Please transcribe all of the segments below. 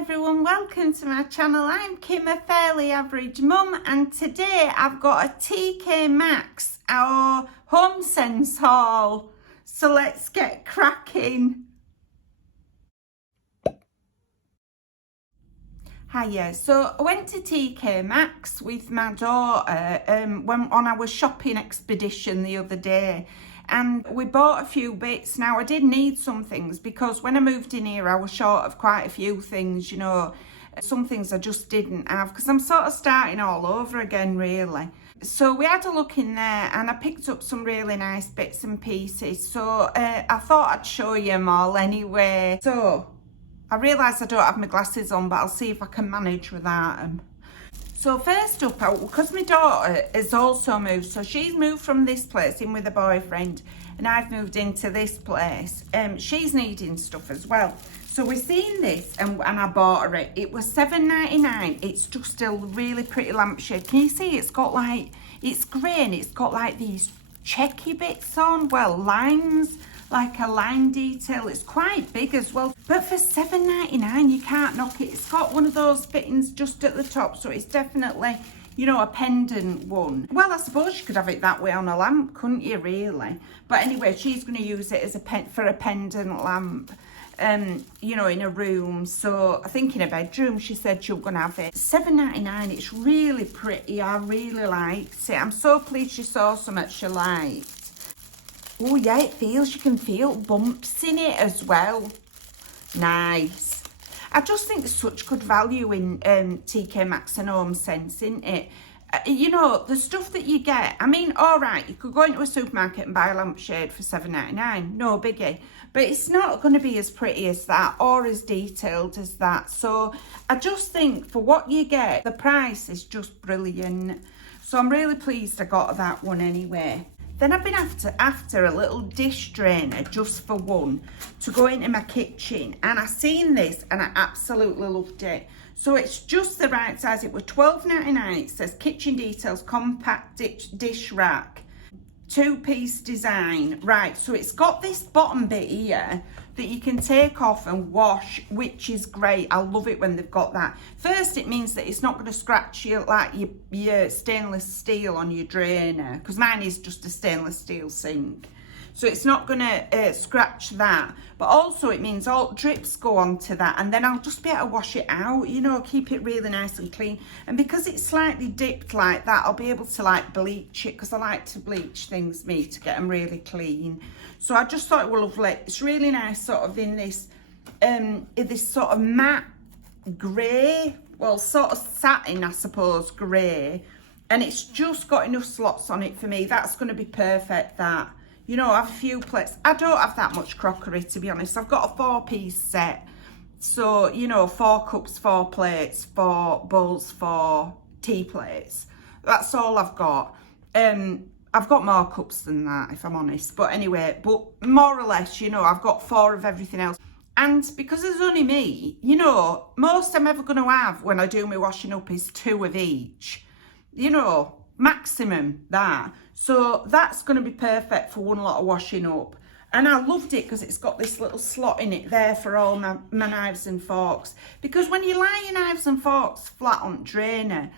everyone, welcome to my channel. I'm Kim, a fairly average mum, and today I've got a Tk Maxx, our Homesense haul. So let's get cracking. Hiya, so I went to Tk Maxx with my daughter went on our shopping expedition the other day. And we bought a few bits. Now, I did need some things because when I moved in here, I was short of quite a few things, you know. Some things I just didn't have because I'm sort of starting all over again, really. So we had a look in there and I picked up some really nice bits and pieces. So I thought I'd show you them all anyway. So I realise I don't have my glasses on, but I'll see if I can manage without them. So first up, because my daughter has also moved, so she's moved from this place in with a boyfriend and I've moved into this place. She's needing stuff as well. So we've seen this and I bought her it. It was $7.99. It's just a really pretty lampshade. Can you see it's got like, it's grey and it's got like these checky bits on, well, lines, like a line detail. It's quite big as well, but for $7.99 you can't knock it. It's got one of those fittings just at the top, so it's definitely, you know, a pendant one. Well, I suppose you could have it that way on a lamp, couldn't you, really? But anyway, she's going to use it as a for a pendant lamp, you know, in a room. So I think in a bedroom, she said she was going to have it. $7.99. It's really pretty. I really liked it. I'm so pleased she saw so much she liked. Oh yeah, it feels, you can feel bumps in it as well. Nice. I just think there's such good value in Tk Maxx and Homesense, isn't it? You know, the stuff that you get, I mean, all right, you could go into a supermarket and buy a lampshade for $7.99, no biggie. But it's not going to be as pretty as that or as detailed as that. So I just think for what you get, the price is just brilliant. So I'm really pleased I got that one anyway. Then I've been after a little dish drainer just for one to go into my kitchen, and I seen this and I absolutely loved it. So it's just the right size. It was $12.99. It says kitchen details compact dish rack, 2-piece design. Right, so it's got this bottom bit here that you can take off and wash, which is great. I love it when they've got that. First, it means that it's not going to scratch you like your stainless steel on your drainer, because mine is just a stainless steel sink. So it's not going to scratch that. But also it means all drips go onto that, and then I'll just be able to wash it out, you know, keep it really nice and clean. And because it's slightly dipped like that, I'll be able to like bleach it, because I like to bleach things, me, to get them really clean. So I just thought it was lovely. It's really nice sort of in this sort of matte grey, well, sort of satin, I suppose, grey. And it's just got enough slots on it for me. That's going to be perfect, that. You know, I have a few plates. I don't have that much crockery, to be honest. I've got a 4-piece set. So, you know, 4 cups, 4 plates, 4 bowls, 4 tea plates. That's all I've got. I've got more cups than that, if I'm honest. But anyway, but more or less, you know, I've got 4 of everything else. And because there's only me, you know, most I'm ever going to have when I do my washing up is 2 of each. You know, maximum that. So that's going to be perfect for one lot of washing up. And I loved it because it's got this little slot in it there for all my knives and forks. Because when you lie your knives and forks flat on drainer,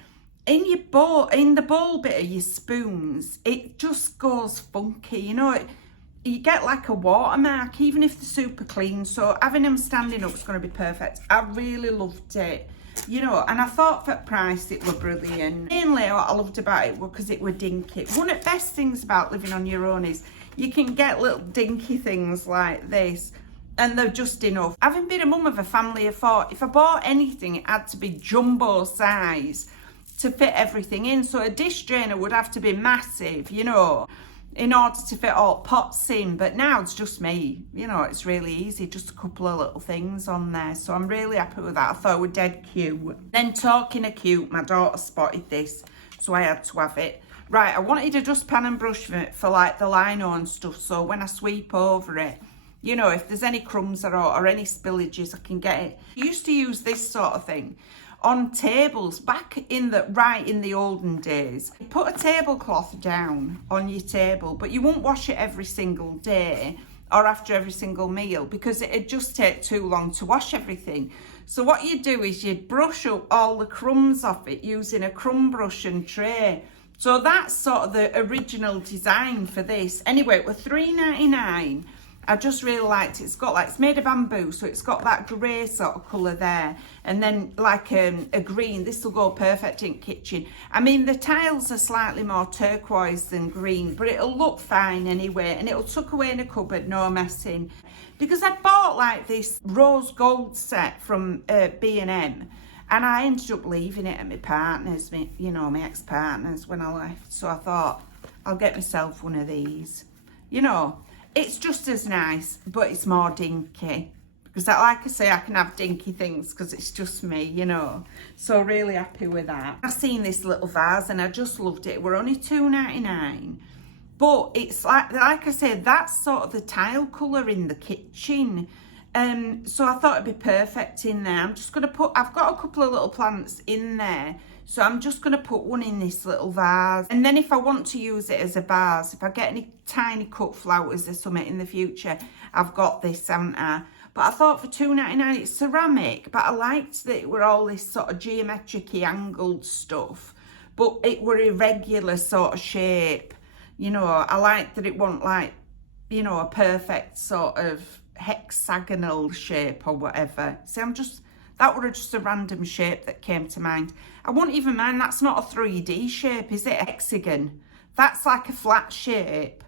in your bowl, in the bowl bit of your spoons, it just goes funky, you know. You get like a watermark, even if they're super clean. So having them standing up is going to be perfect. I really loved it. You know, and I thought for price it were brilliant. Mainly what I loved about it was because it were dinky. One of the best things about living on your own is you can get little dinky things like this, and they're just enough. Having been a mum of a family of 4, if I bought anything, it had to be jumbo size to fit everything in. So a dish drainer would have to be massive, you know, in order to fit all pots in. But now it's just me, you know, it's really easy, just a couple of little things on there. So I'm really happy with that. I thought it was dead cute. Then talking of cute, my daughter spotted this, so I had to have it. Right, I wanted a dustpan and brush for like the lino and stuff, so when I sweep over it, you know, if there's any crumbs or any spillages, I can get it. I used to use this sort of thing on tables back in the olden days. You put a tablecloth down on your table, but you won't wash it every single day. or after every single meal, because it'd just take too long to wash everything. So what you'd do is you'd brush up all the crumbs off it using a crumb brush and tray. So that's sort of the original design for this. Anyway, it was $3.99. I just really liked it. It's made of bamboo, so it's got that grey sort of colour there. And then like a green, this will go perfect in kitchen. I mean, the tiles are slightly more turquoise than green, but it'll look fine anyway. And it'll tuck away in a cupboard, no messing. Because I bought like this rose gold set from B&M. And I ended up leaving it at my partner's, my ex-partner's when I left. So I thought, I'll get myself one of these. It's just as nice, but it's more dinky. Because like I say, I can have dinky things because it's just me, So really happy with that. I've seen this little vase and I just loved it. We're only $2.99. But it's like I said, that's sort of the tile colour in the kitchen. So I thought it'd be perfect in there. I'm just going to I've got a couple of little plants in there. So I'm just going to put one in this little vase. And then if I want to use it as a vase, if I get any tiny cut flowers or something in the future, I've got this, haven't I? But I thought for $2.99 it's ceramic, but I liked that it were all this sort of geometric-y angled stuff. But it were irregular sort of shape. I liked that it wasn't like, a perfect sort of hexagonal shape or whatever. See, that were just a random shape that came to mind. I won't even mind, that's not a 3D shape, is it? A hexagon. That's like a flat shape.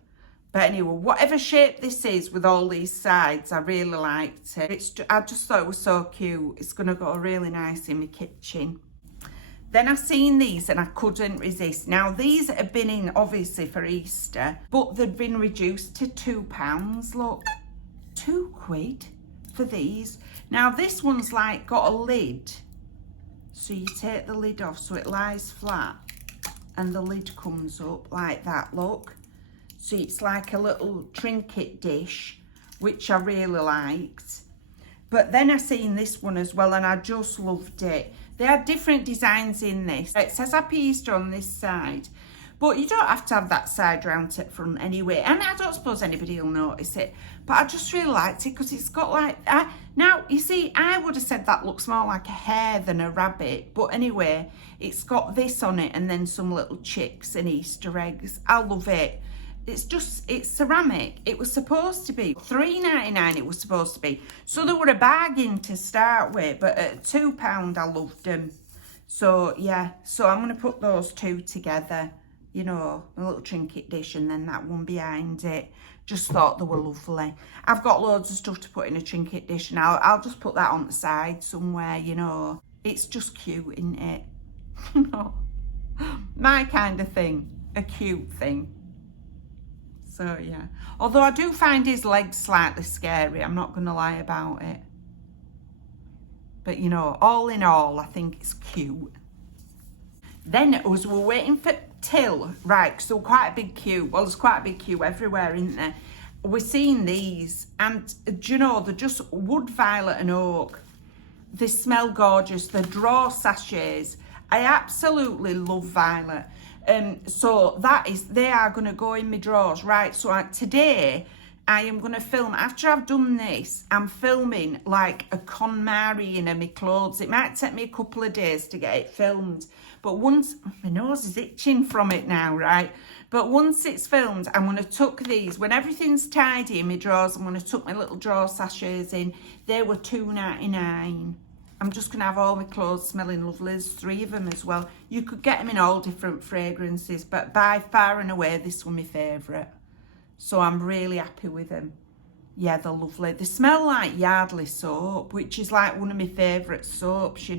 But anyway, whatever shape this is with all these sides, I really liked it. I just thought it was so cute. It's going to go really nice in my kitchen. Then I seen these and I couldn't resist. Now, these have been in, obviously, for Easter, but they've been reduced to £2, look. £2 for these. Now this one's like got a lid, so you take the lid off so it lies flat and the lid comes up like that, look. So it's like a little trinket dish, which I really liked. But then I seen this one as well and I just loved it. They had different designs in this. It says Happy Easter on this side, but you don't have to have that side round to the front anyway. And I don't suppose anybody will notice it. But I just really liked it because it's got like... now, you see, I would have said that looks more like a hare than a rabbit. But anyway, it's got this on it and then some little chicks and Easter eggs. I love it. It's ceramic. It was supposed to be $3.99 it was supposed to be. So they were a bargain to start with. But at £2, I loved them. So, yeah. So I'm going to put those two together. A little trinket dish and then that one behind it. Just thought they were lovely. I've got loads of stuff to put in a trinket dish and I'll just put that on the side somewhere, It's just cute, isn't it? My kind of thing. A cute thing. So, yeah. Although I do find his legs slightly scary. I'm not going to lie about it. But, all in all, I think it's cute. Then as we're waiting for till, right, so quite a big queue. Well, there's quite a big queue everywhere, isn't there? We're seeing these, and do they're just wood, violet and oak. They smell gorgeous. They're drawer sachets. I absolutely love violet. So they are going to go in my drawers. Right, so today I am going to film, after I've done this, I'm filming like a KonMari in my clothes. It might take me a couple of days to get it filmed. But once, my nose is itching from it now, right? But once it's filmed, I'm going to tuck these. When everything's tidy in my drawers, I'm going to tuck my little drawer sachets in. They were $2.99. I'm just going to have all my clothes smelling lovely. There's 3 of them as well. You could get them in all different fragrances, but by far and away, this was my favourite. So I'm really happy with them. Yeah, they're lovely. They smell like Yardley soap, which is like one of my favourite soaps,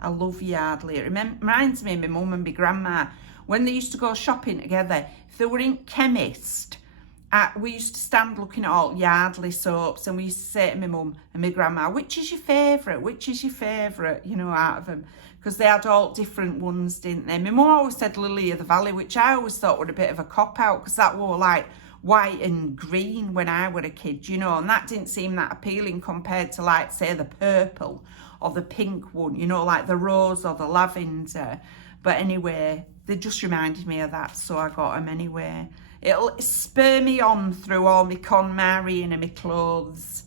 I love Yardley. It reminds me of my mum and my grandma. When they used to go shopping together, if they were in chemist, we used to stand looking at all Yardley soaps and we used to say to my mum and my grandma, which is your favourite? Which is your favourite, out of them? Because they had all different ones, didn't they? My mum always said Lily of the Valley, which I always thought were a bit of a cop-out because that were like white and green when I were a kid, and that didn't seem that appealing compared to, like, say, the purple or the pink one, like the rose or the lavender. But anyway, they just reminded me of that, so I got them anyway. It'll spur me on through all my KonMari and my clothes,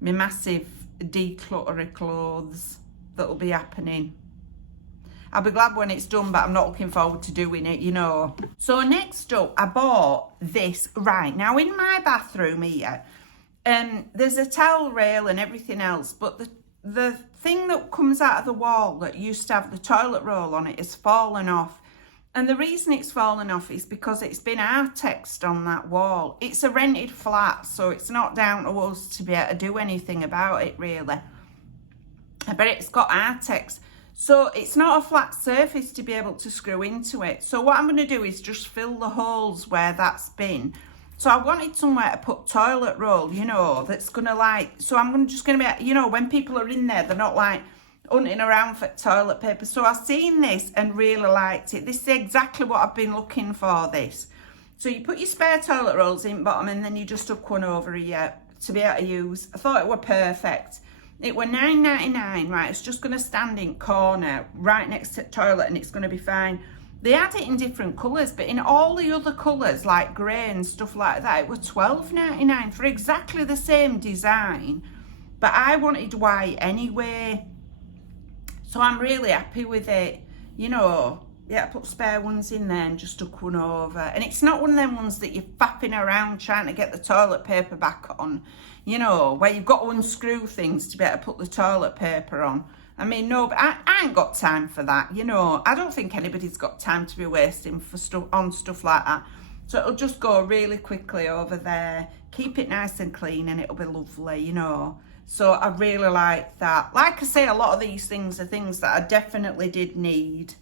my massive decluttery clothes that'll be happening. I'll be glad when it's done, but I'm not looking forward to doing it, you know. So next up, I bought this. Right, now in my bathroom here, there's a towel rail and everything else, but the thing that comes out of the wall that used to have the toilet roll on it has fallen off. And the reason it's fallen off is because it's been artexed on that wall. It's a rented flat, so it's not down to us to be able to do anything about it, really. But it's got artex. So it's not a flat surface to be able to screw into it. So what I'm going to do is just fill the holes where that's been. So I wanted somewhere to put toilet roll, you know, that's going to like, so I'm just going to be, you know, when people are in there, they're not like hunting around for toilet paper. So I've seen this and really liked it. This is exactly what I've been looking for, this. So you put your spare toilet rolls in bottom and then you just hook one over here to be able to use. I thought it were perfect. It were $9.99, right? It's just going to stand in corner right next to the toilet and it's going to be fine. They had it in different colours, but in all the other colours, like grey and stuff like that, it were $12.99 for exactly the same design. But I wanted white anyway. So I'm really happy with it. You know, yeah, I put spare ones in there and just hook one over. And it's not one of them ones that you're faffing around trying to get the toilet paper back on. You know, where you've got to unscrew things to be able to put the toilet paper on. I mean, no, but I ain't got time for that, you know. I don't think anybody's got time to be wasting for stuff like that. So it'll just go really quickly over there, keep it nice and clean, and it'll be lovely, you know. So I really like that. Like I say, a lot of these things are things that I definitely did need.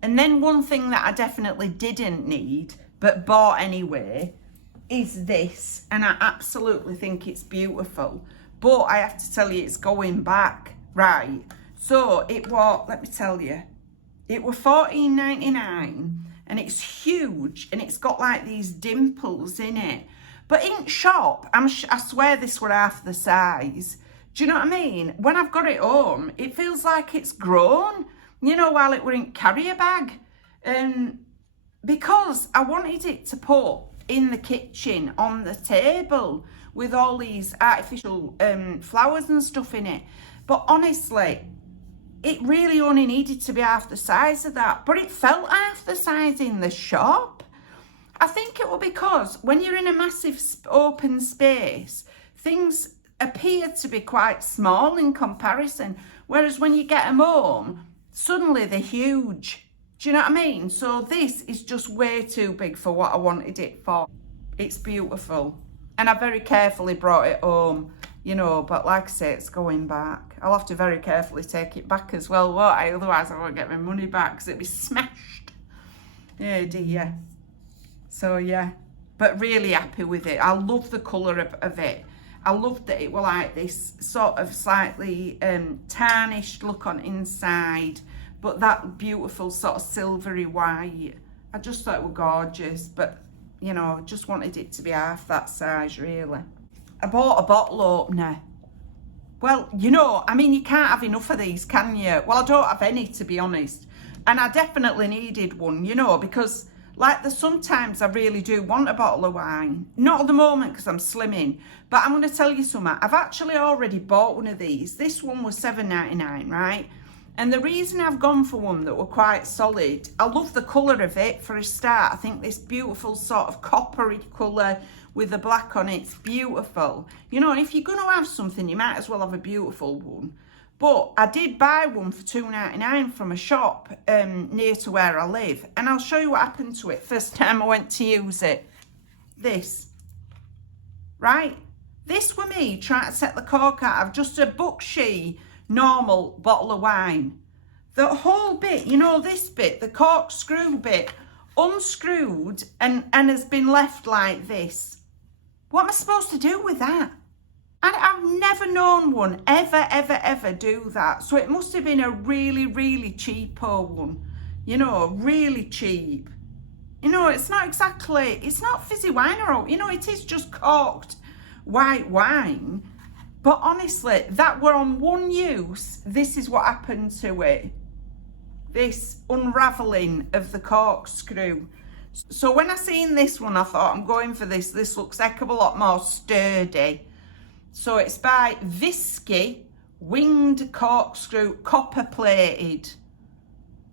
And then one thing that I definitely didn't need, but bought anyway, is this. And I absolutely think it's beautiful. But I have to tell you, it's going back, right? So it was, let me tell you, it was $14.99 and it's huge and it's got like these dimples in it. But in shop, I swear this were half the size. Do you know what I mean? When I've got it home, it feels like it's grown, you know, while it were in carrier bag. Because I wanted it to put in the kitchen on the table with all these artificial flowers and stuff in it. But honestly, it really only needed to be half the size of that. But it felt half the size in the shop. I think it was because when you're in a massive open space, things appear to be quite small in comparison. Whereas when you get them home, suddenly they're huge. Do you know what I mean? So this is just way too big for what I wanted it for. It's beautiful. And I very carefully brought it home, you know, but like I say, it's going back. I'll have to very carefully take it back as well, won't I? Otherwise I won't get my money back because it'll be smashed. Oh dear. So yeah, but really happy with it. I love the colour of it. I loved that it was like this sort of slightly tarnished look on inside, but that beautiful sort of silvery white. I just thought it was gorgeous, but you know, just wanted it to be half that size, really. I bought a bottle opener. Well, you know, I mean, you can't have enough of these, can you? Well, I don't have any, to be honest. And I definitely needed one, you know, because like sometimes I really do want a bottle of wine. Not at the moment because I'm slimming. But I'm going to tell you something. I've actually already bought one of these. This one was $7.99, right? And the reason I've gone for one that were quite solid, I love the colour of it for a start. I think this beautiful sort of coppery colour with the black on it's beautiful. You know, and if you're going to have something, you might as well have a beautiful one. But I did buy one for $2.99 from a shop near to where I live. And I'll show you what happened to it first time I went to use it. This. Right? This were me trying to set the cork out of just a Bookshy normal bottle of wine. The whole bit, you know, this bit, the corkscrew bit, unscrewed and has been left like this. What am I supposed to do with that? And I've never known one ever do that. So it must have been a really, really cheapo one. You know, really cheap. You know, it's not exactly, it's not fizzy wine or, you know, it is just corked white wine. But honestly, that were on one use, this is what happened to it. This unravelling of the corkscrew. So when I seen this one, I thought, I'm going for this. This looks a heck of a lot more sturdy. So it's by Visky Winged Corkscrew, copper plated.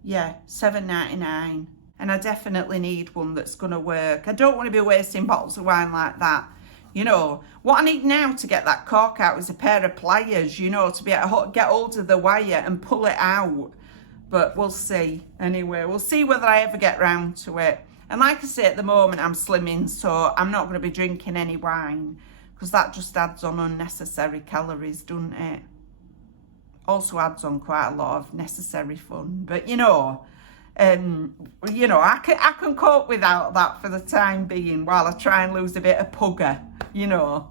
Yeah, $7.99. And I definitely need one that's going to work. I don't want to be wasting bottles of wine like that. You know, what I need now to get that cork out is a pair of pliers, you know, to be able to get hold of the wire and pull it out. But we'll see. Anyway, we'll see whether I ever get round to it. And like I say, at the moment, I'm slimming, so I'm not going to be drinking any wine, because that just adds on unnecessary calories, doesn't it? Also adds on quite a lot of necessary fun. But, you know, I can cope without that for the time being while I try and lose a bit of pugger, you know.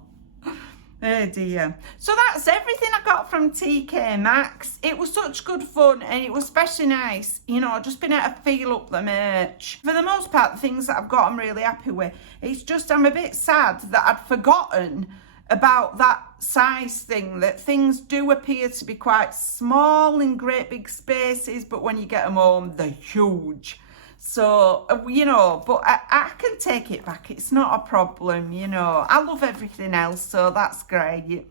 Oh dear. So that's everything I got from Tk Maxx. It was such good fun, and it was especially nice, you know, just being able to feel up the merch. For the most part, the things that I've got I'm really happy with. It's just I'm a bit sad that I'd forgotten about that size thing, that things do appear to be quite small in great big spaces, but when you get them home, they're huge. So, you know, but I can take it back. It's not a problem, you know. I love everything else, so that's great.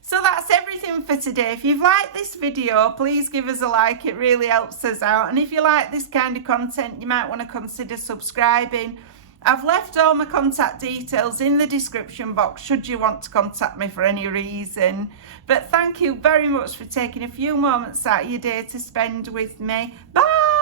So that's everything for today. If you've liked this video, please give us a like. It really helps us out. And if you like this kind of content, you might want to consider subscribing. I've left all my contact details in the description box should you want to contact me for any reason. But thank you very much for taking a few moments out of your day to spend with me. Bye!